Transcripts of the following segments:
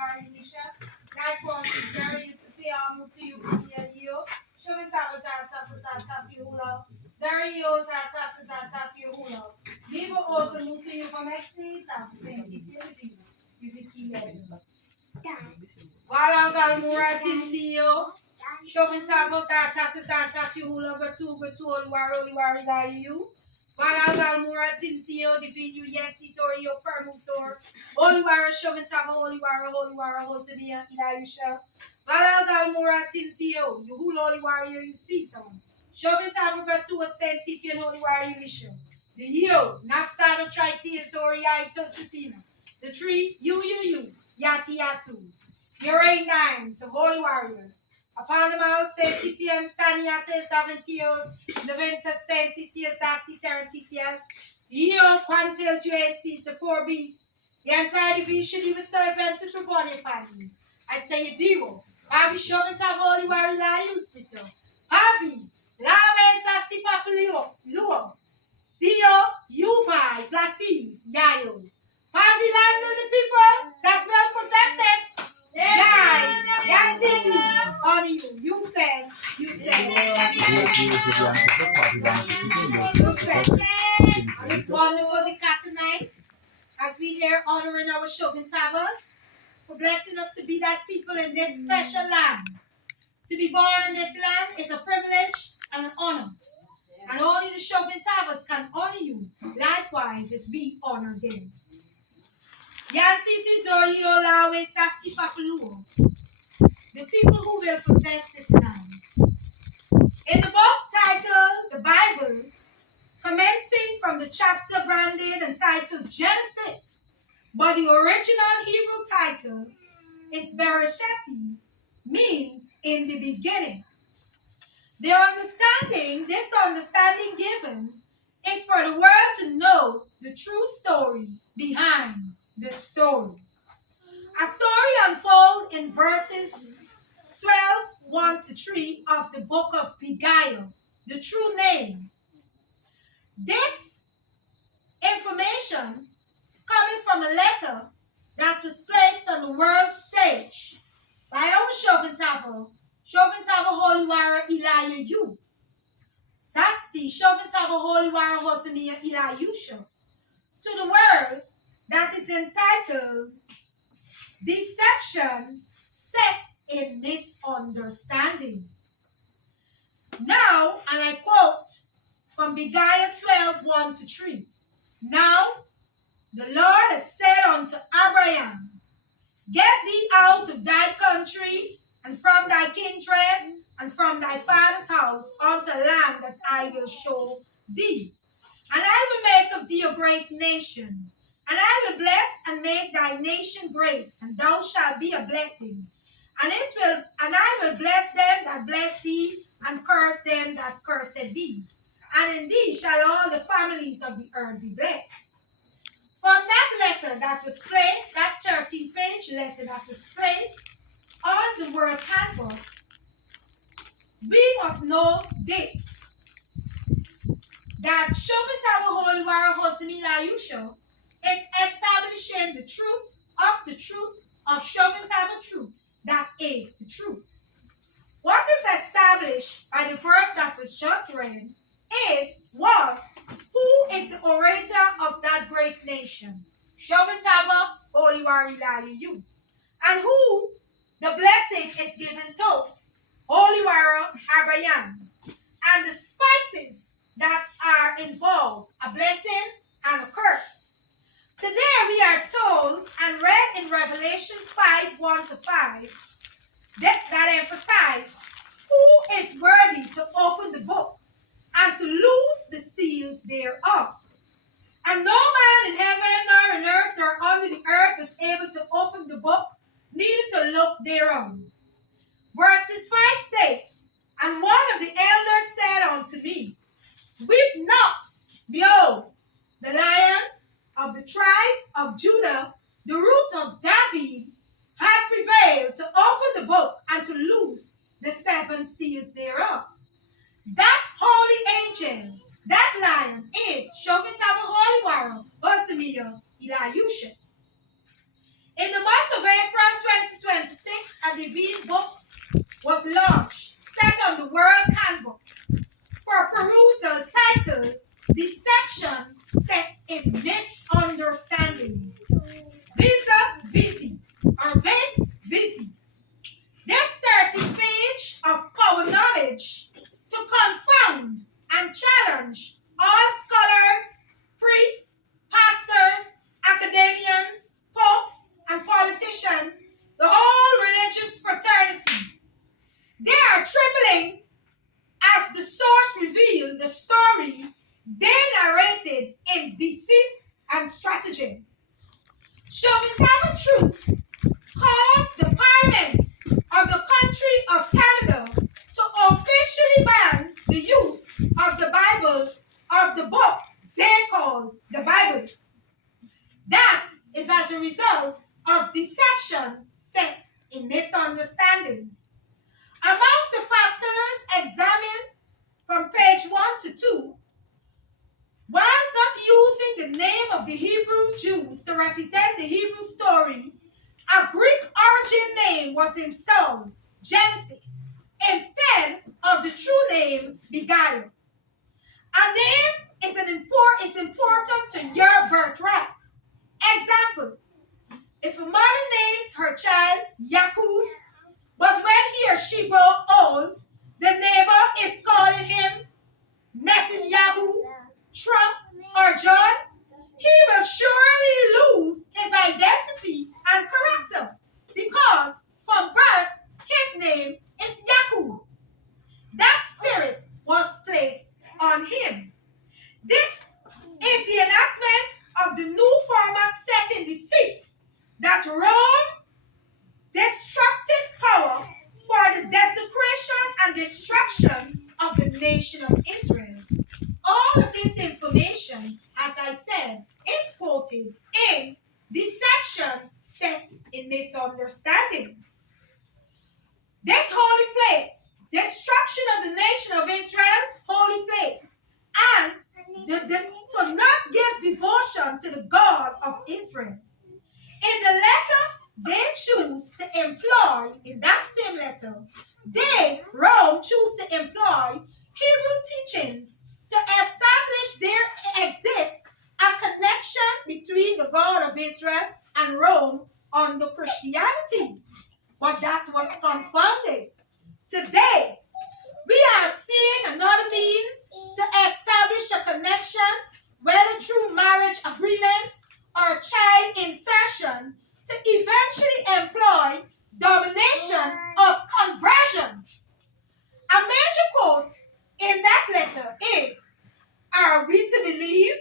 Garisha, Gaikon, Jerry, Tiamu, Tiu, Showing Tavas Tati Hula, Zarios Tati Hula. Vivo also Mutu you from Exni, Tati, Walangal Muratin Tio, Showing Tavos Tati Hula, Batu, Wari, you. Walangal Muratin Tio, Divinu, yes, or your permusor, Oliwara Shovin Tava, Oliwara, Hosebia, Ilayusha. Walangal Muratin Tio, you who Oliwara, you see some. Shovin Tava, Batu, a sentifian Oliwara, you. The yo, Nafsado Tritius or Yaito. The tree, you, Yati Yatus. Your 8 9s of holy warriors. Upon the mount, Setifian, Staniate, Saventios, the Ventus, Stentisius, Asti, Terentisius, Eo, Quantil, Jueces, the 4 beasts, the entire division, even servants, upon your family. I say a deal. Avi Shoventa, holy warrior, hospital. Avi, Lave, Sasti, Papulio, Luo. Zio, Uvi, Plati, Yayo. Have you landed the people that will possess it? Yai, on you. You said. It's wonderful to cat tonight as we here honoring our Chauvin Tavas for blessing us to be that people in this special land. To be born in this land is a privilege and an honor. And only the Chauvin Tavas can honor you. Likewise, as we honor them. Yantisi Zorio Lawe Sasti Papaluo. The people who will possess this land. In the book titled The Bible, commencing from the chapter branded and titled Genesis, but the original Hebrew title is Beresheti, means in the beginning. This understanding given is for the world to know the true story behind the story. A story unfolds in verses 12:1-3 of the book of Beguile, the true name. This information coming from a letter that was placed on the world stage by our Chauvin Tava Holiwara Eliyahu. Zasti Chauvin Tava Holiwara Hosania Eliyahu to the world that is entitled Deception Set in Misunderstanding. Now, and I quote from Beguile 12:1-3. Now, the Lord had said unto Abraham, Get thee out of thy country, and from thy kindred, and from thy father's house, unto land that I will show thee. And I will make of thee a great nation, and I will bless and make thy nation great, and thou shalt be a blessing. And I will bless them that bless thee, and curse them that curse thee. And in thee shall all the families of the earth be blessed. From that letter that was placed, that 13-page letter that was placed on the word canvas, we must know this, that Chauvin Tava Holiwara Hosni Layusha is establishing the truth of Chauvin Tava truth, that is the truth. What is established by the verse that was just read was who is the orator of that great nation? Chauvin Tava Holiwara Layusha. And who the blessing is given to? Holiwara Abraham. And the spices that are involved, a blessing and a curse. Today we are told and read in Revelation 5:1-5 that emphasize who is worthy to open the book and to loose the seals thereof. And no man in heaven nor in earth nor under the earth was able to open the book, neither to look thereon. Verses 5 states, And one of the elders said unto me, Weep not, behold, the Lion of the tribe of Judah, the root of David, had prevailed to open the book and to loose the 7 seals thereof. That holy angel, that lion, is Chauvin Tava Holiwara Hosni Layusha. In the month of April David book was launched, set on the world canvas for perusal, titled Deception Set in Misunderstanding. Visa Visi, or Vis Visi. This 30-page of power knowledge to confound and challenge all scholars, priests, pastors, academians, popes, and politicians, the whole religious fraternity. They are trembling as the source revealed the story they narrated in deceit and stratagem. Chauvin Truth caused the Parliament of the country of Canada to officially ban the use of the Bible, of the book they call the Bible. That is as a result of deception set in misunderstanding. Amongst the factors examined from page 1 to 2, whilst not using the name of the Hebrew Jews to represent the Hebrew story, a Greek origin name was installed, Genesis, instead of the true name, Begalia. A name is important to your birthright. Example, if a mother names her child Yakub, but when he or she grows old, the neighbor is calling him Netanyahu, Trump, or John, he will surely lose his identity and character, because from birth his name is Yakub. That spirit was placed on him. This is the enactment of the new format set in deceit that Rome, destructive power for the desecration and destruction of the nation of Israel. All of this information, as I said, is quoted in Deception Set in Misunderstanding. This holy place, destruction of the nation of Israel, holy place, and to not give devotion to the God of Israel. In the letter they choose to employ, in that same letter, Rome, choose to employ Hebrew teachings to establish there exists a connection between the God of Israel and Rome under Christianity. But that was confounded. Today, we are seeing another means to establish a connection, whether through marriage agreements or child insertion, to eventually employ domination of conversion. A major quote in that letter is, are we to believe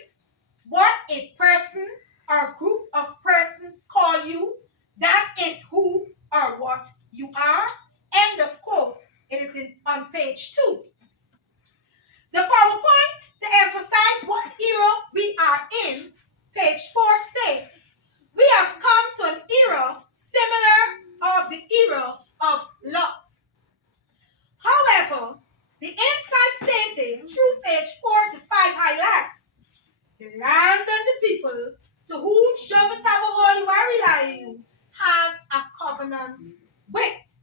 what a person or group of persons call you? That is who or what you are. End of quote. It is on page 2. The PowerPoint to emphasize what era we are in, page 4 states, we have come to an era similar of the era of Lot. However, the insight stated through page 4 to 5 highlights the land and the people to whom Chauvin Holy War has a covenant with.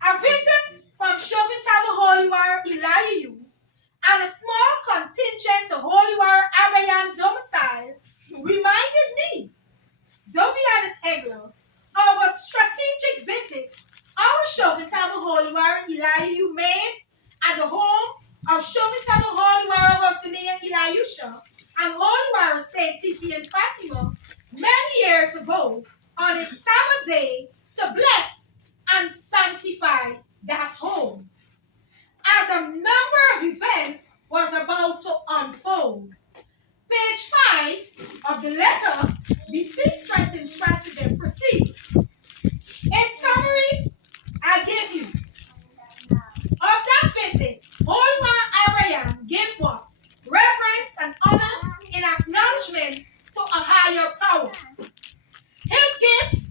A visit from Chauvin Holy War and a small contingent to Holy War Arayan domicile reminded me, Zovianus Egler, of a strategic visit our Chauvin Holy War made at the home of Chauvin Holy War Simeon Eliusha and Holy War Saint Tiffy and Fatima many years ago on a Sabbath day to bless and sanctify that home. As a number of events was about to unfold. Page 5 of the letter, Deceit, Strength, and Strategy proceeds. In summary, I give you, of that visit, Holy War Abraham gave what? Reverence and honor in acknowledgement to a higher power. His gift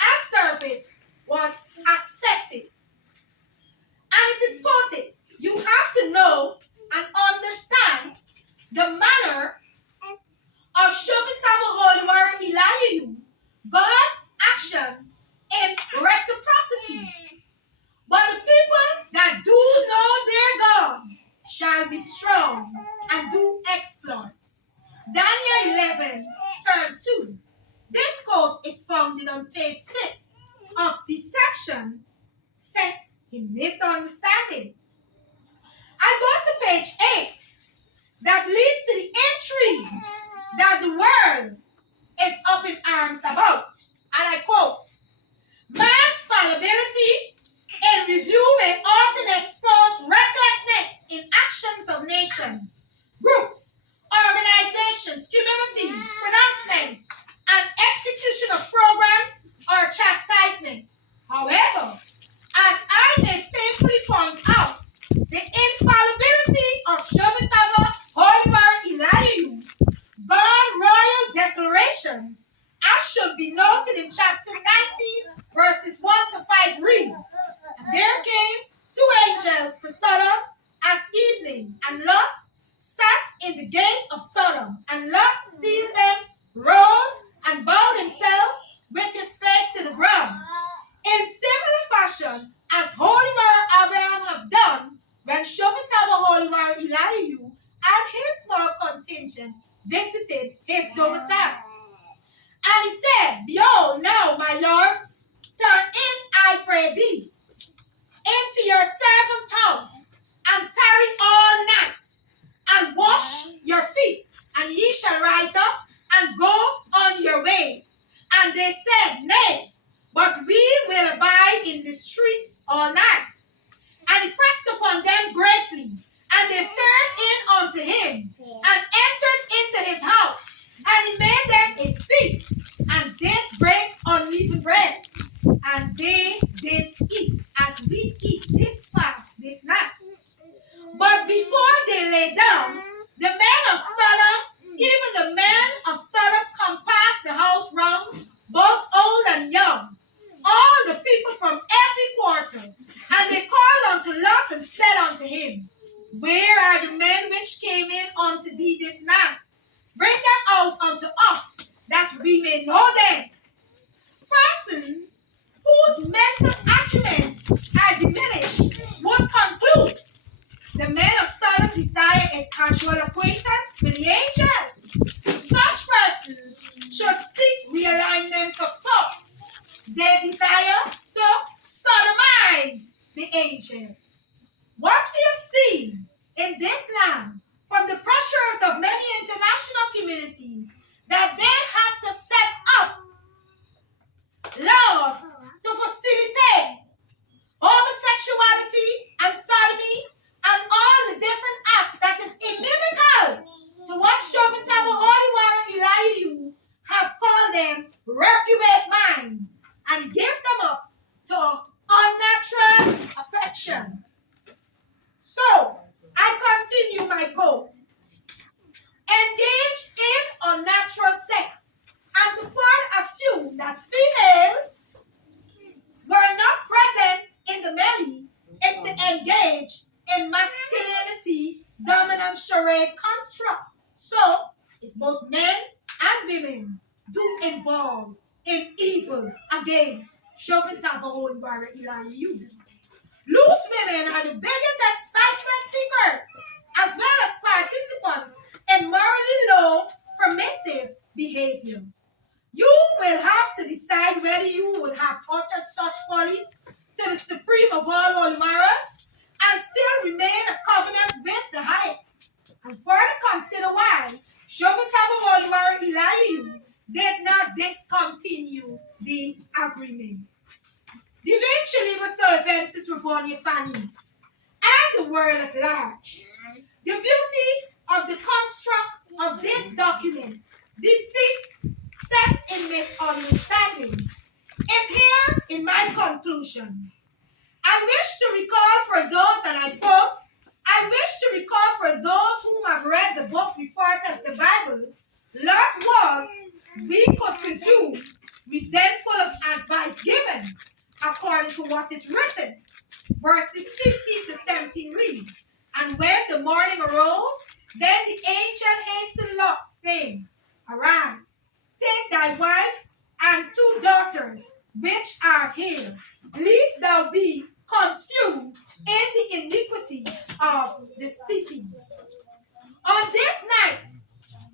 and service was accepted. And it is quoted, you have to know and understand the manner of Chauvin Holy War God action in be strong and do exploits. Daniel 11, turn 2. This quote is founded on page 6 of Deception Set in Misunderstanding. I go to page 8 that leads to the intrigue that the world is up in arms about. And I quote, man's fallibility in review may often expose recklessness in actions of nations, groups, organizations, communities, pronouncements, and execution of programs or chastisement. However, as I may painfully point out, the infallibility of Shobitava Holivar Eliyahu, God royal declarations, as should be noted in chapter 19, verses 1 to 5 read, and there came two angels to Sodom at evening, and Lot sat in the gate of Sodom, and Lot seeing them, rose and bowed himself with his face to the ground. In similar fashion as Holivar Abraham have done when Shobitava Holivar Eliyahu and his small contingent visited his domicile. And he said, behold, now, my lords, turn in, I pray thee, into your servant's house, and tarry all night, and wash your feet, and ye shall rise up and go on your ways. And they said, nay, but we will abide in the streets all night. And he pressed upon them greatly, and they turned in unto him, and entered into his house, and he made them a feast, and did break unleavened bread, and they did eat, as we eat this fast this night. But before they lay down, the men of Sodom, even the men of Sodom, compassed the house round, both old and young, all the people from every quarter. And they called unto Lot and said unto him, where are the men which came in unto thee this night? Bring them out unto us, that we may know them. Persons whose mental acumen are diminished would conclude the men of Sodom desire a casual acquaintance with the angels. Such persons should seek realignment of thought. They desire to sodomize the angels. What we have seen in this land from the pressures of many international communities that they have to set up laws to facilitate homosexuality and sodomy and all the different acts that is inimical to what Shobitava Holivar Eliyahu have called them reprobate minds and give them up to unnatural affections. So, I continue my quote. Engage in unnatural sex and to further assume that females were not present in the belly is to engage in masculinity dominant charade construct. So, it's both men and women do involve in evil against Shobitava Holivar Eliyahu. Loose women are the biggest excitement seekers, as well as participants in morally low, permissive behavior. You will have to decide whether you would have uttered such folly to the supreme of all Holivaras and still remain a covenant with the highest. And further consider why Shobitava Holivar Eliyahu did not discontinue the agreement. Eventually was so Eventus Ravonia Fanny and the world at large. The beauty of the construct of this document, deceit set in misunderstanding, is here in my conclusion. I wish to recall for those, and I quote, I wish to recall for those who have read the book referred to as the Bible, Lot was, we could presume, resentful of advice given, according to what is written. Verses 15 to 17 read, and when the morning arose, then the angel hastened Lot, saying, arise, take thy wife and 2 daughters, which are here, lest thou be consumed in the iniquity of the city. On this night,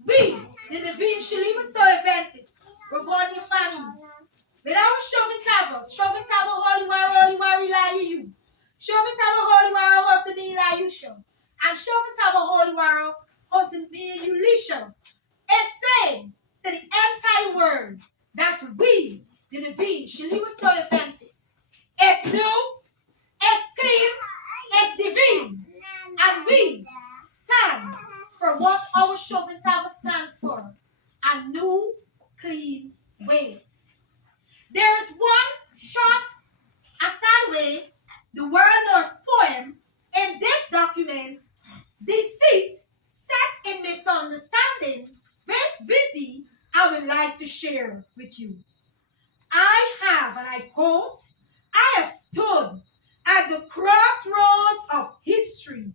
we, the Divine Shalima Soeventis, Ravonia Fanny, with our Shovin Tavo, Holy Wari La You, Shovin Tavo, Holy Waro, Hosani La Yusho, and Shovin Tavo, Holy Waro, Hosani Ulisho, is saying to the entire world that we, the Divine Shalima Soeventis, is new, is clean, is divine, and we stand for what our Shovin Tavo stand for, a new, clean way. There is one short aside way, the world knows poem, in this document, deceit, set in misunderstanding, this busy, I would like to share with you. I have, and I quote, I have stood at the crossroads of history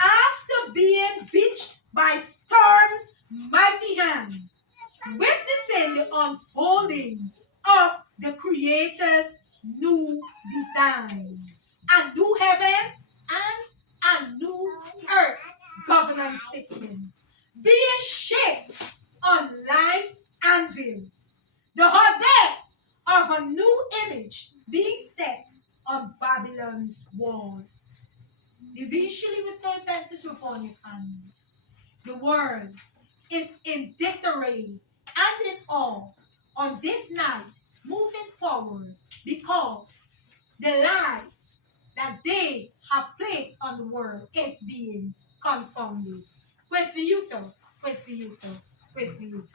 after being beached by storm's mighty hand, witnessing the unfolding of the Creator's new design, a new heaven and a new earth governance system being shaped on life's anvil, the hotbed of a new image being set on Babylon's walls. Eventually, we saw Adventist Reform family. The world is in disarray and in awe on this night moving forward because the lies that they have placed on the world is being confounded. Pues viuto, pues viuto, pues viuto.